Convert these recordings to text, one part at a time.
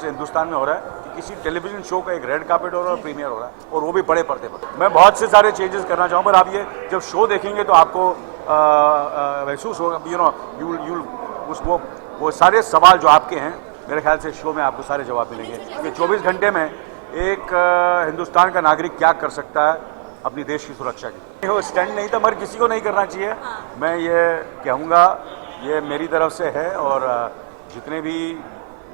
से हिंदुस्तान में हो रहा है कि किसी टेलीविजन शो का एक रेड कार्पेट हो रहा है और प्रीमियर हो रहा है, और वो भी बड़े पर्दे पर। मैं बहुत से सारे चेंजेस करना चाहूँ, पर आप ये जब शो देखेंगे तो आपको महसूस होगा, यू नो, यूल उसको वो सारे सवाल जो आपके हैं, मेरे ख्याल से शो में आपको सारे जवाब मिलेंगे कि 24 घंटे में एक हिंदुस्तान का नागरिक क्या कर सकता है अपनी देश की सुरक्षा की। वो स्टैंड नहीं था, मगर किसी को नहीं करना चाहिए। मैं ये कहूँगा, ये मेरी तरफ से है, और जितने भी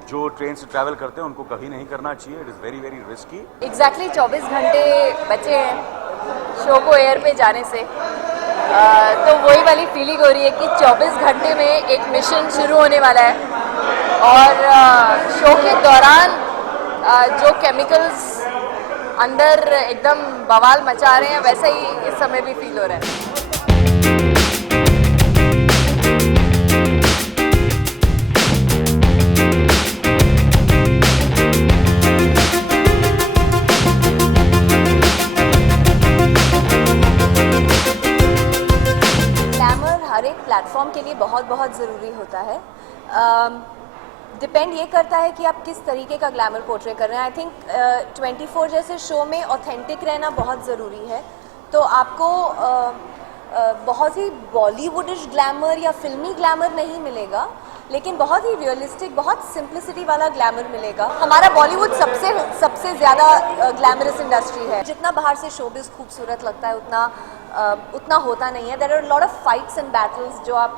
जो ट्रेन से ट्रैवल करते हैं उनको कभी नहीं करना चाहिए। It is very very risky. Exactly 24 घंटे बचे हैं शो को एयर पे जाने से, तो वही वाली फीलिंग हो रही है कि 24 घंटे में एक मिशन शुरू होने वाला है, और शो के दौरान जो केमिकल्स अंदर एकदम बवाल मचा रहे हैं, वैसा ही इस समय भी फील हो रहा है। हर एक प्लेटफॉर्म के लिए बहुत बहुत ज़रूरी होता है। डिपेंड ये करता है कि आप किस तरीके का ग्लैमर पोर्ट्रे कर रहे हैं। आई थिंक 24 जैसे शो में ऑथेंटिक रहना बहुत ज़रूरी है। तो आपको बहुत ही बॉलीवुडिश ग्लैमर या फिल्मी ग्लैमर नहीं मिलेगा, लेकिन बहुत ही रियलिस्टिक, बहुत सिंप्लिसिटी वाला ग्लैमर मिलेगा। हमारा बॉलीवुड सबसे ज़्यादा ग्लैमरस इंडस्ट्री है। जितना बाहर से शोबिज़ खूबसूरत लगता है उतना होता नहीं है। There are lot of fights and battles जो आप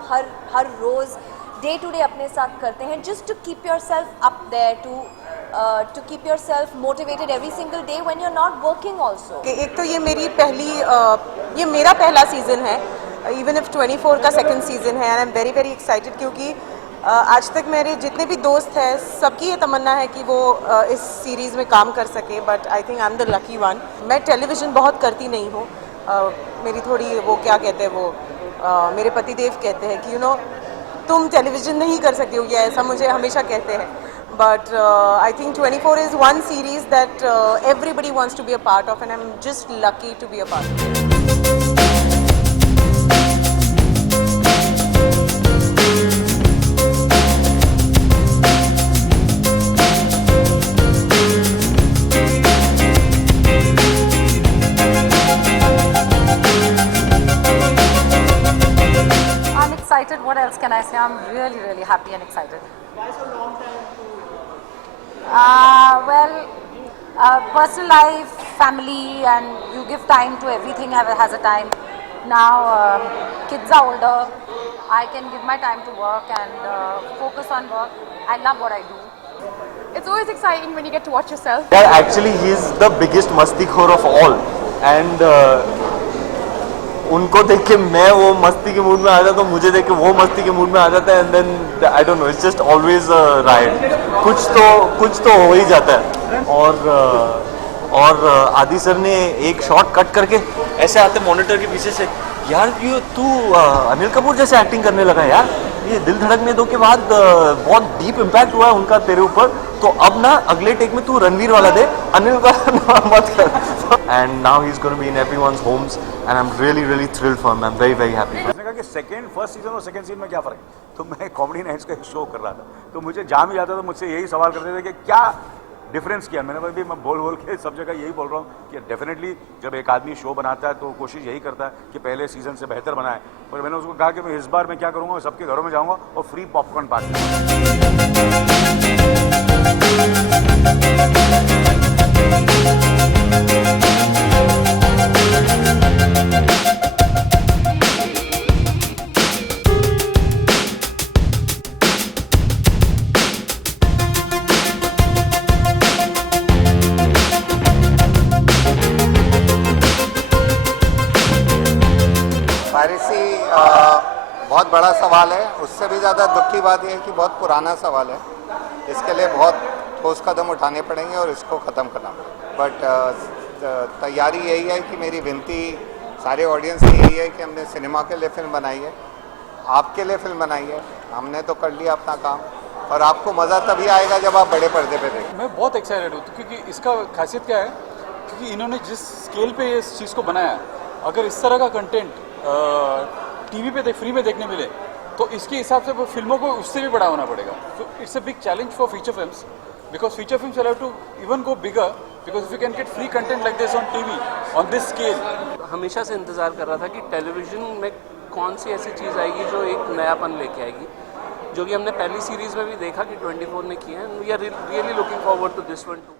हर रोज़ डे टू डे अपने साथ करते हैं, just to keep yourself up there, to keep yourself motivated every single day when you are not working also. एक तो ये मेरा पहला सीज़न है, इवन इफ 24 का सेकंड सीज़न है, and I am very very excited, क्योंकि आज तक मेरे जितने भी दोस्त हैं सबकी ये तमन्ना है कि वो इस सीरीज़ में काम कर सके, but I think I am the lucky one. मैं टेलीविज़न बहुत करती नहीं हूँ, मेरी थोड़ी वो क्या कहते हैं वो मेरे पतिदेव कहते हैं कि तुम टेलीविज़न नहीं कर सकती हो, या ऐसा मुझे हमेशा कहते हैं। But I think 24 is one series that everybody wants to be a part of, and I am just lucky to be a part. What else can I say? I'm really, really happy and excited. Why so long time Personal life, family, and you give time to everything has a time. Now, kids are older. I can give my time to work and focus on work. I love what I do. It's always exciting when you get to watch yourself. Yeah, actually, he's the biggest mastikhor of all, and उनको देख के मैं वो मस्ती के mood में आ जाता हूँ, मुझे देख के वो मस्ती के मूड में आ जाता है, and then I don't know, it's just always right. कुछ तो हो ही जाता है। और आदि सर ने एक शॉट कट करके ऐसे आते मॉनिटर के पीछे से, यार तू अनिल कपूर जैसे एक्टिंग करने लगा यार, ये दिल धड़कने दो के बाद बहुत डीप इम्पैक्ट हुआ है उनका तेरे ऊपर, तो अब ना अगले टेक में तू रणवीर वाला दे, अनिल वाला मत कर। And now he is going to be in everyone's homes, and I am really really thrilled for him. I am very very happy. उसने कहा कि फर्स्ट सीजन और सेकंड सीजन में क्या फ़र्क है, तो मैं कॉमेडी नाइट्स का एक शो कर रहा था, तो मुझे जहाँ भी आता था मुझसे यही सवाल करते थे कि क्या डिफरेंस किया। मैंने भी मैं बोल के सब जगह यही बोल रहा हूँ कि डेफिनेटली जब एक आदमी शो बनाता है तो कोशिश यही करता है कि पहले सीजन से बेहतर बनाए। और मैंने उसको कहा कि मैं इस बार मैं क्या करूँगा, सबके घरों में जाऊँगा और फ्री पॉपकॉर्न पार्टी। पायरेसी बहुत बड़ा सवाल है, उससे भी ज़्यादा दुख की बात यह है कि बहुत पुराना सवाल है। इसके लिए बहुत ठोस कदम उठाने पड़ेंगे और इसको ख़त्म करना पड़ेगा। बट तैयारी यही है कि मेरी विनती सारे ऑडियंस की यही है कि हमने सिनेमा के लिए फ़िल्म बनाई है, आपके लिए फ़िल्म बनाई है, हमने तो कर लिया अपना काम, और आपको मज़ा तभी आएगा जब आप बड़े पर्दे पे देखें। मैं बहुत एक्साइटेड हूँ, क्योंकि इसका खासियत क्या है, क्योंकि इन्होंने जिस स्केल पे इस चीज़ को बनाया, अगर इस तरह का कंटेंट टीवी पे फ्री में देखने मिले तो इसके हिसाब से फिल्मों को उससे भी बड़ा होना पड़ेगा। तो it's a big challenge for feature films, because feature films will have to even go bigger, because if you can get free content like this on TV on this scale. हमेशा से इंतज़ार कर रहा था कि टेलीविज़न में कौन सी ऐसी चीज़ आएगी जो एक नयापन लेके आएगी, जो कि हमने पहली सीरीज़ में भी देखा कि 24 ने किया है. We are really looking forward to this one to.